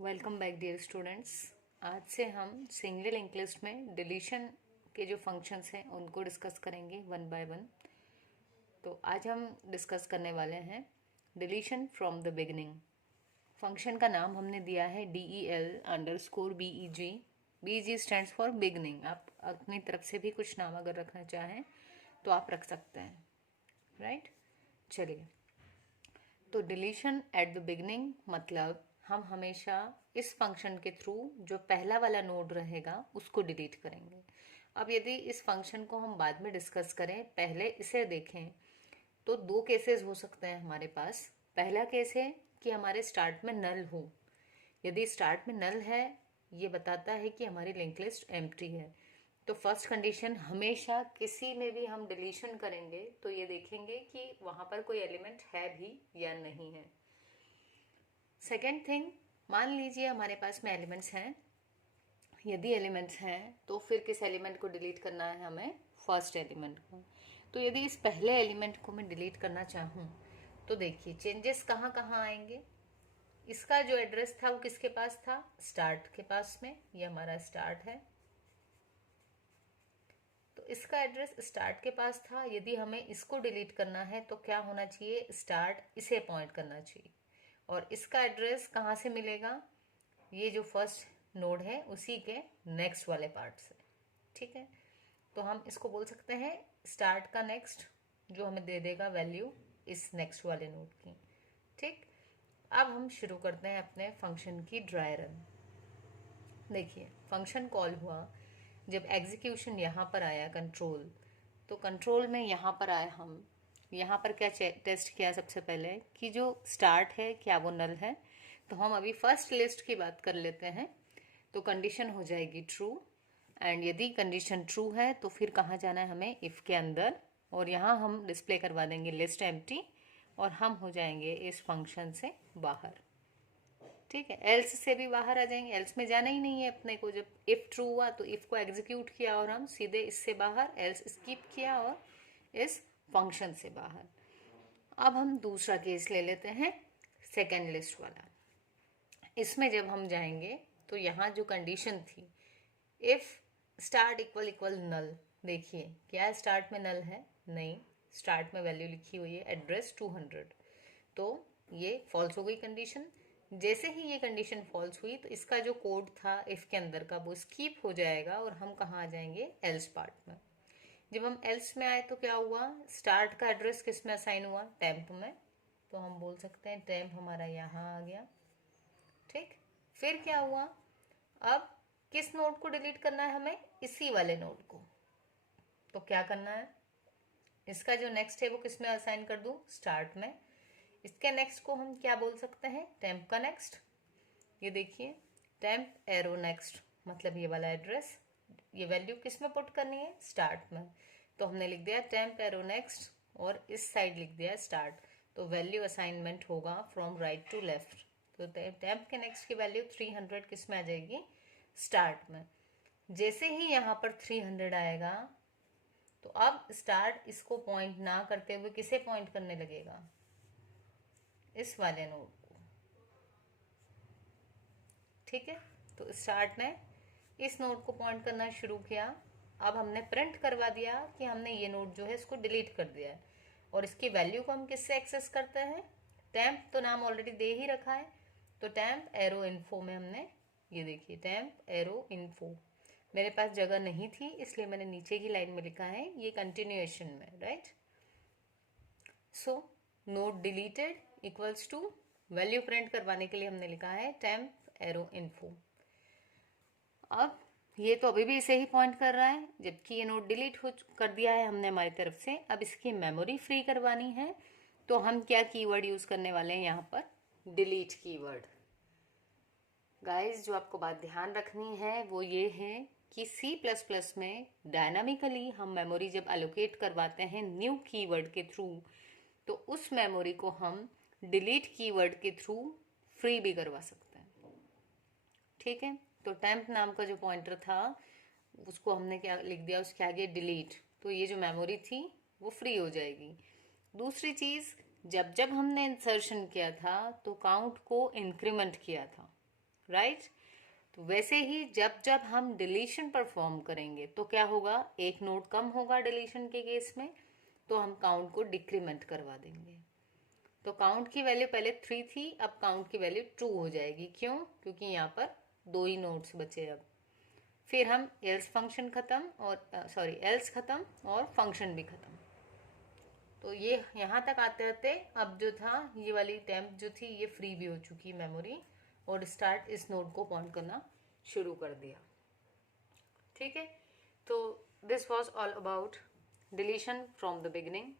Welcome back dear students. आज से हम सिंगल लिंक लिस्ट में डिलीशन के जो फंक्शंस हैं उनको डिस्कस करेंगे वन बाय वन। तो आज हम डिस्कस करने वाले हैं deletion from the beginning. Function का नाम हमने दिया है DEL_BEG। BEG stands for beginning. आप अपनी तरफ से भी कुछ नाम अगर रखना चाहें तो आप रख सकते हैं, राइट। चलिए, तो डिलीशन एट द बिगिनिंग मतलब हम हमेशा इस फंक्शन के थ्रू जो पहला वाला नोड रहेगा उसको डिलीट करेंगे। अब यदि इस फंक्शन को हम बाद में डिस्कस करें, पहले इसे देखें तो दो केसेस हो सकते हैं हमारे पास। पहला केस है कि हमारे स्टार्ट में नल हो। यदि स्टार्ट में नल है, ये बताता है कि हमारी लिंक लिस्ट एम्प्टी है। तो फर्स्ट कंडीशन, हमेशा किसी में भी हम डिलीशन करेंगे तो ये देखेंगे कि वहां पर कोई एलिमेंट है भी या नहीं है। सेकेंड थिंग, मान लीजिए हमारे पास में एलिमेंट्स हैं। यदि एलिमेंट्स हैं तो फिर किस एलिमेंट को डिलीट करना है हमें? फर्स्ट एलिमेंट को। तो यदि इस पहले एलिमेंट को मैं डिलीट करना चाहूँ तो देखिए चेंजेस कहाँ कहाँ आएंगे। इसका जो एड्रेस था वो किसके पास था? स्टार्ट के पास में। ये हमारा स्टार्ट है, तो इसका एड्रेस स्टार्ट के पास था। यदि हमें इसको डिलीट करना है तो क्या होना चाहिए? स्टार्ट इसे पॉइंट करना चाहिए। और इसका एड्रेस कहाँ से मिलेगा? ये जो फर्स्ट नोड है उसी के नेक्स्ट वाले पार्ट से। ठीक है, तो हम इसको बोल सकते हैं स्टार्ट का नेक्स्ट, जो हमें दे देगा वैल्यू इस नेक्स्ट वाले नोड की। ठीक, अब हम शुरू करते हैं अपने फंक्शन की ड्राई रन। देखिए फंक्शन कॉल हुआ, जब एग्जीक्यूशन यहाँ पर आया कंट्रोल, तो कंट्रोल में यहाँ पर आए हम। यहाँ पर क्या टेस्ट किया सबसे पहले कि जो स्टार्ट है क्या वो नल है। तो हम अभी फर्स्ट लिस्ट की बात कर लेते हैं। तो कंडीशन हो जाएगी ट्रू, एंड यदि कंडीशन ट्रू है तो फिर कहाँ जाना है हमें? इफ के अंदर, और यहाँ हम डिस्प्ले करवा देंगे लिस्ट एम्प्टी और हम हो जाएंगे इस फंक्शन से बाहर। ठीक है, एल्स से भी बाहर आ जाएंगे। एल्स में जाना ही नहीं है अपने को। जब इफ ट्रू हुआ तो इफ को एग्जीक्यूट किया और हम सीधे इससे बाहर, एल्स स्किप किया और इस फंक्शन से बाहर। अब हम दूसरा केस ले लेते हैं, सेकेंड लिस्ट वाला। इसमें जब हम जाएंगे तो यहाँ जो कंडीशन थी इफ स्टार्ट इक्वल इक्वल नल, देखिए क्या स्टार्ट में नल है? नहीं, स्टार्ट में वैल्यू लिखी हुई है एड्रेस 200, तो ये फॉल्स हो गई कंडीशन। जैसे ही ये कंडीशन फॉल्स हुई तो इसका जो कोड था इफ के अंदर का वो स्किप हो जाएगा और हम कहाँ आ जाएंगे? एल्स पार्ट में। जब हम एल्स में आए तो क्या हुआ? स्टार्ट का एड्रेस किस में असाइन हुआ? टेम्प में। तो हम बोल सकते हैं टेम्प हमारा यहाँ आ गया। ठीक, फिर क्या हुआ? अब किस नोड को डिलीट करना है हमें? इसी वाले नोड को। तो क्या करना है? इसका जो नेक्स्ट है वो किस में असाइन कर दूं? स्टार्ट में। इसके नेक्स्ट को हम क्या बोल सकते हैं? टेम्प का नेक्स्ट। ये देखिए टेम्प एरो नेक्स्ट, मतलब ये वाला एड्रेस, ये वैल्यू किस में पुट करनी है? स्टार्ट में। तो हमने लिख दिया टेम्प एरो नेक्स्ट और इस साइड लिख दिया स्टार्ट। तो वैल्यू असाइनमेंट होगा फ्रॉम राइट टू लेफ्ट। तो टेम्प के नेक्स्ट की वैल्यू 300 किस में आ जाएगी? स्टार्ट में। जैसे ही यहाँ पर 300 आएगा तो अब स्टार्ट इसको पॉइंट ना करते हुए किसे पॉइंट करने लगेगा? इस वाले नोड को। ठीक है, तो स्टार्ट ने इस नोड को पॉइंट करना शुरू किया। अब हमने प्रिंट करवा दिया कि हमने ये नोड जो है इसको डिलीट कर दिया है। और इसकी वैल्यू को हम किससे एक्सेस करते हैं? टेम्प तो नाम ऑलरेडी दे ही रखा है, तो टेम्प एरो इन्फो में हमने, ये देखिए टेम्प एरो इन्फो। मेरे पास जगह नहीं थी इसलिए मैंने नीचे की लाइन में लिखा है, ये कंटिन्यूएशन में, right. So node deleted equals to value print करवाने के लिए हमने लिखा है टेम्प एरो इन्फो। अब ये तो अभी भी इसे ही पॉइंट कर रहा है, जबकि ये नोड डिलीट हो कर दिया है हमने हमारी तरफ से। अब इसकी मेमोरी फ्री करवानी है, तो हम क्या कीवर्ड यूज करने वाले हैं यहाँ पर? Delete keyword. गाइस, जो आपको बात ध्यान रखनी है वो ये है कि C++ में डायनामिकली हम मेमोरी जब एलोकेट करवाते हैं न्यू कीवर्ड के थ्रू, तो उस मेमोरी को हम डिलीट कीवर्ड के थ्रू फ्री भी करवा सकते हैं। ठीक है, तो टेम्प नाम का जो पॉइंटर था उसको हमने क्या लिख दिया? उसके आगे डिलीट, तो ये जो मेमोरी थी वो फ्री हो जाएगी। दूसरी चीज, जब जब हमने इंसर्शन किया था तो काउंट को इंक्रीमेंट किया था, राइट। तो वैसे ही जब जब हम डिलीशन परफॉर्म करेंगे तो क्या होगा, एक नोड कम होगा डिलीशन के केस में, तो हम काउंट को डिक्रीमेंट करवा देंगे। तो काउंट की वैल्यू पहले 3 थी, अब काउंट की वैल्यू 2 हो जाएगी। क्यों? क्योंकि यहाँ पर 2 ही नोड्स बचे अब। फिर हम एल्स फंक्शन खत्म और एल्स खत्म और फंक्शन भी खत्म। तो ये यहाँ तक आते आते अब जो था ये वाली टेम्प जो थी ये फ्री भी हो चुकी मेमोरी, और स्टार्ट इस नोड को पॉइंट करना शुरू कर दिया। ठीक है, तो this was all about deletion from the beginning.